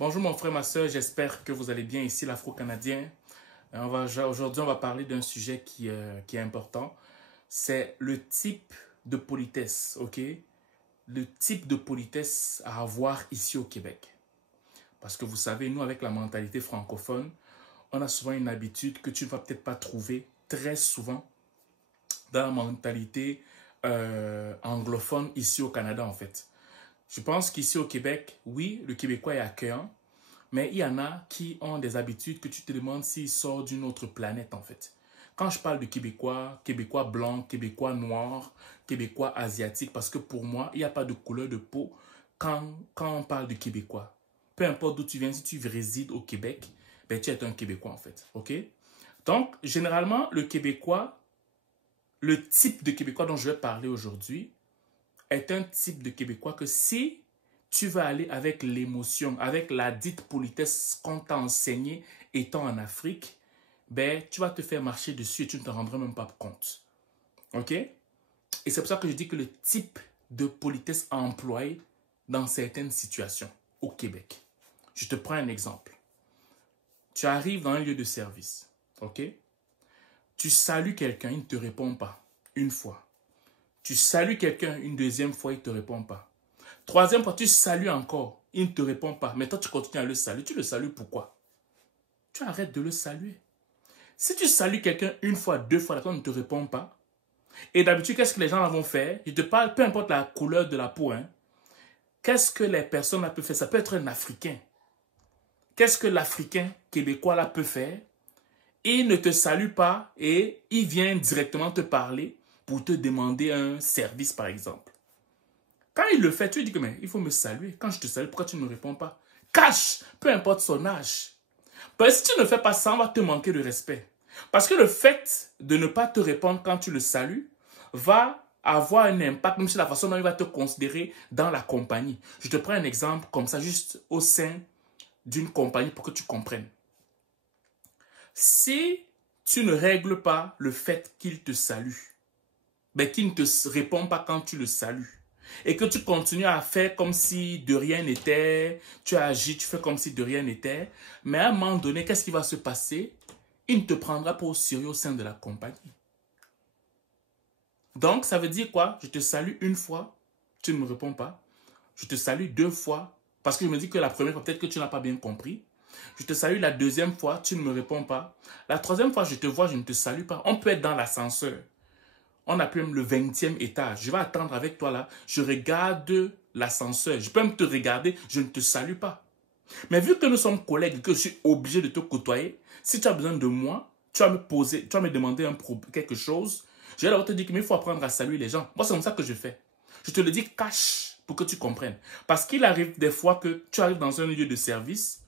Bonjour mon frère, ma soeur, j'espère que vous allez bien ici, l'Afro-Canadien. Aujourd'hui, on va parler d'un sujet qui est important. C'est le type de politesse, ok? Le type de politesse à avoir ici au Québec. Parce que vous savez, nous, avec la mentalité francophone, on a souvent une habitude que tu ne vas peut-être pas trouver très souvent dans la mentalité anglophone ici au Canada, en fait. Je pense qu'ici au Québec, oui, le Québécois est accueillant, mais il y en a qui ont des habitudes que tu te demandes s'ils sortent d'une autre planète, en fait. Quand je parle de Québécois, Québécois blancs, Québécois noirs, Québécois asiatiques, parce que pour moi, il n'y a pas de couleur de peau quand on parle de Québécois. Peu importe d'où tu viens, si tu résides au Québec, ben, tu es un Québécois, en fait. OK? Donc, généralement, le Québécois, le type de Québécois dont je vais parler aujourd'hui, est un type de Québécois que si tu vas aller avec l'émotion, avec la dite politesse qu'on t'a enseignée étant en Afrique, ben, tu vas te faire marcher dessus et tu ne te rendras même pas compte. OK? Et c'est pour ça que je dis que le type de politesse à employer dans certaines situations au Québec. Je te prends un exemple. Tu arrives dans un lieu de service. OK? Tu salues quelqu'un, il ne te répond pas. Une fois. Tu salues quelqu'un une deuxième fois, il ne te répond pas. Troisième fois, tu salues encore, il ne te répond pas. Mais toi, tu continues à le saluer. Tu le salues pourquoi? Tu arrêtes de le saluer. Si tu salues quelqu'un une fois, deux fois, la personne ne te répond pas. Et d'habitude, qu'est-ce que les gens vont faire? Je te parle, peu importe la couleur de la peau. Hein. Qu'est-ce que les personnes peuvent faire? Ça peut être un Africain. Qu'est-ce que l'Africain québécois là peut faire? Il ne te salue pas et il vient directement te parler pour te demander un service, par exemple. Quand il le fait, tu lui dis que mais il faut me saluer. Quand je te salue, pourquoi tu ne me réponds pas? Cache, peu importe son âge. Parce que si tu ne fais pas ça, on va te manquer de respect. Parce que le fait de ne pas te répondre quand tu le salues va avoir un impact, même sur la façon dont il va te considérer dans la compagnie. Je te prends un exemple comme ça, juste au sein d'une compagnie pour que tu comprennes. Si tu ne règles pas le fait qu'il te salue, ben, qu'il ne te répond pas quand tu le salues, et que tu continues à faire comme si de rien n'était, tu agis, tu fais comme si de rien n'était, mais à un moment donné, qu'est-ce qui va se passer? Il ne te prendra pas au sérieux au sein de la compagnie. Donc, ça veut dire quoi? Je te salue une fois, tu ne me réponds pas. Je te salue deux fois, parce que je me dis que la première fois, peut-être que tu n'as pas bien compris. Je te salue la deuxième fois, tu ne me réponds pas. La troisième fois, je te vois, je ne te salue pas. On peut être dans l'ascenseur. On a même le 20e étage. Je vais attendre avec toi là. Je regarde l'ascenseur. Je peux même te regarder. Je ne te salue pas. Mais vu que nous sommes collègues et que je suis obligé de te côtoyer, si tu as besoin de moi, tu vas me poser, tu vas me demander quelque chose. Je vais d'abord te dire qu'il faut apprendre à saluer les gens. Moi, c'est comme ça que je fais. Je te le dis cash pour que tu comprennes. Parce qu'il arrive des fois que tu arrives dans un lieu de service,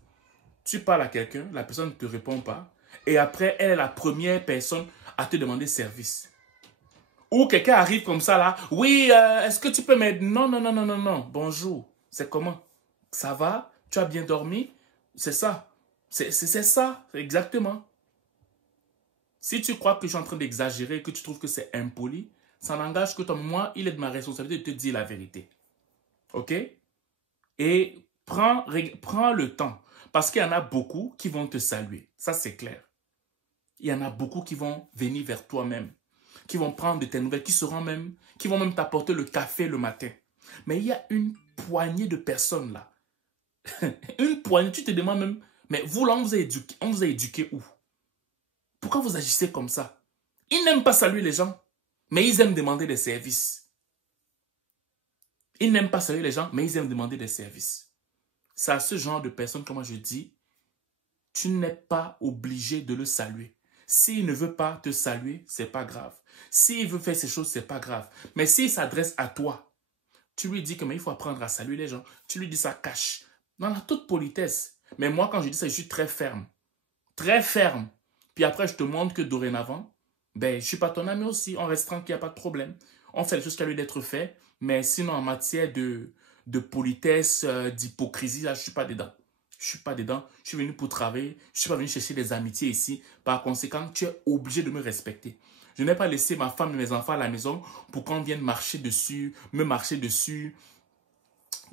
tu parles à quelqu'un, la personne ne te répond pas. Et après, elle est la première personne à te demander service. Ou quelqu'un arrive comme ça là. Oui, est-ce que tu peux m'aider? Non, non, non, non, non, non. Bonjour. C'est comment? Ça va? Tu as bien dormi? C'est ça. C'est ça, exactement. Si tu crois que je suis en train d'exagérer, que tu trouves que c'est impoli, ça n'engage que toi. Moi, il est de ma responsabilité de te dire la vérité. OK? Et prends le temps. Parce qu'il y en a beaucoup qui vont te saluer. Ça, c'est clair. Il y en a beaucoup qui vont venir vers toi-même, qui vont prendre de tes nouvelles, qui vont même t'apporter le café le matin. Mais il y a une poignée de personnes là. Une poignée, tu te demandes même, mais vous là, on vous a éduqué où? Pourquoi vous agissez comme ça? Ils n'aiment pas saluer les gens, mais ils aiment demander des services. Ils n'aiment pas saluer les gens, mais ils aiment demander des services. C'est à ce genre de personnes, comme je dis, tu n'es pas obligé de le saluer. S'il ne veut pas te saluer, c'est pas grave. S'il veut faire ces choses, c'est pas grave. Mais s'il s'adresse à toi, tu lui dis que mais il faut apprendre à saluer les gens. Tu lui dis ça cache. Dans la toute politesse. Mais moi, quand je dis ça, je suis très ferme. Très ferme. Puis après, je te montre que dorénavant, ben, je ne suis pas ton ami aussi. On reste tranquille, il n'y a pas de problème. On fait les choses qui a lieu d'être faites. Mais sinon, en matière de politesse, d'hypocrisie, là, je ne suis pas dedans. Je ne suis pas dedans. Je suis venu pour travailler. Je ne suis pas venu chercher des amitiés ici. Par conséquent, tu es obligé de me respecter. Je n'ai pas laissé ma femme et mes enfants à la maison pour qu'on vienne marcher dessus, me marcher dessus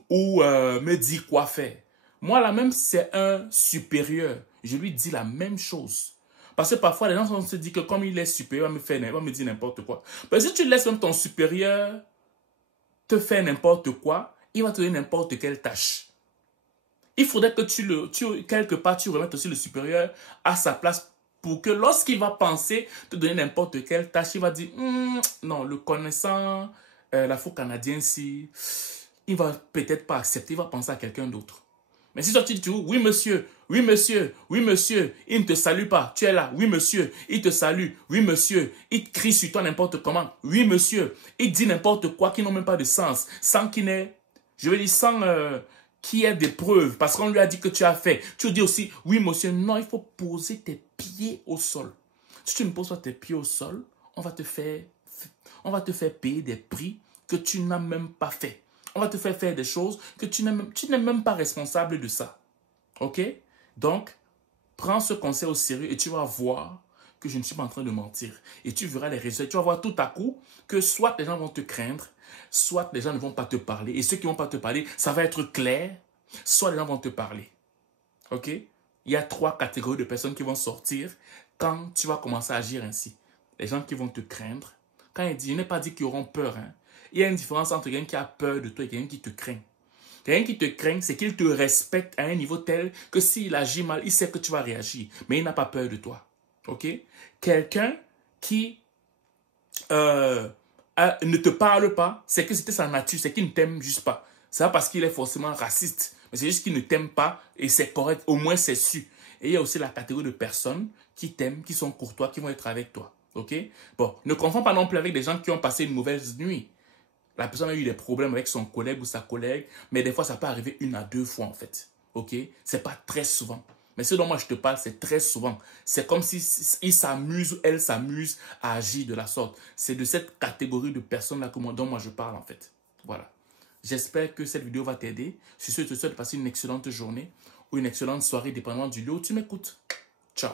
ou me dire quoi faire. Moi, là même, c'est un supérieur. Je lui dis la même chose. Parce que parfois, les gens se disent que comme il est supérieur, il va me dire n'importe quoi. Mais si tu laisses même ton supérieur te faire n'importe quoi, il va te donner n'importe quelle tâche. Il faudrait que quelque part, tu remettes aussi le supérieur à sa place pour que lorsqu'il va penser te donner n'importe quelle tâche, il va dire, non, le connaissant, l'Afro-Canadien, si, il va peut-être pas accepter, il va penser à quelqu'un d'autre. Mais si toi tu dis, oui monsieur, oui monsieur, oui monsieur, il ne te salue pas, tu es là, oui monsieur, il te salue, oui monsieur, il crie sur toi n'importe comment, oui monsieur, il dit n'importe quoi qui n'ont même pas de sens, sans qu'il n'ait, je veux dire, sans qu'il y ait des preuves, parce qu'on lui a dit que tu as fait. Tu dis aussi, oui monsieur, non, il faut poser tes pieds au sol. Si tu ne poses pas tes pieds au sol, on va te faire payer des prix que tu n'as même pas fait. On va te faire des choses que tu n'es même pas responsable de ça. Ok? Donc, prends ce conseil au sérieux et tu vas voir que je ne suis pas en train de mentir. Et tu verras les résultats. Tu vas voir tout à coup que soit les gens vont te craindre, soit les gens ne vont pas te parler. Et ceux qui ne vont pas te parler, ça va être clair, soit les gens vont te parler. Ok? Il y a 3 catégories de personnes qui vont sortir quand tu vas commencer à agir ainsi. Les gens qui vont te craindre. Quand il dit, je n'ai pas dit qu'ils auront peur, hein. Il y a une différence entre quelqu'un qui a peur de toi et quelqu'un qui te craint. Quelqu'un qui te craint, c'est qu'il te respecte à un niveau tel que s'il agit mal, il sait que tu vas réagir. Mais il n'a pas peur de toi. Ok? Quelqu'un qui ne te parle pas, c'est que c'était sa nature, c'est qu'il ne t'aime juste pas. C'est pas parce qu'il est forcément raciste, mais c'est juste qu'il ne t'aime pas et c'est correct, au moins c'est su. Et il y a aussi la catégorie de personnes qui t'aiment, qui sont courtois, qui vont être avec toi. Ok? Bon, ne confonds pas non plus avec des gens qui ont passé une mauvaise nuit. La personne a eu des problèmes avec son collègue ou sa collègue, mais des fois, ça peut arriver 1 à 2 fois, en fait. OK? C'est pas très souvent. Mais ce dont moi je te parle, c'est très souvent. C'est comme si il s'amuse ou elle s'amuse à agir de la sorte. C'est de cette catégorie de personnes-là dont moi je parle, en fait. Voilà. J'espère que cette vidéo va t'aider. Sur ce, je te souhaite de passer une excellente journée ou une excellente soirée, dépendamment du lieu où tu m'écoutes. Ciao.